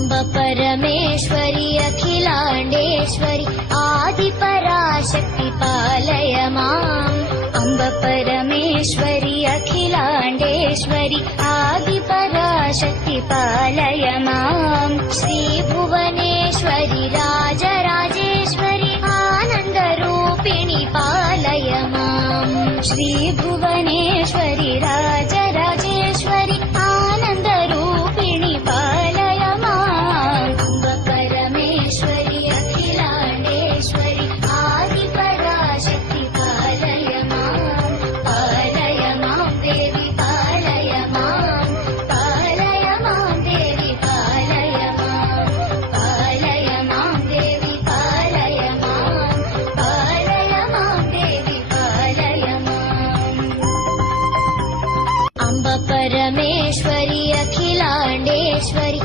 अम्ब परमेश्वरि अखिलाण्डेश्वरि आदिपराशक्ति पालय माम् अम्ब परमेश्वरि अखिलाण्डेश्वरि आदिपराशक्ति पालय माम् श्रीभुवनेश्वरि राजराजेश्वरि आनन्दरूपिणि पालय माम् श्रीभुवने परमेश्वरि अखिलाण्डेश्वरि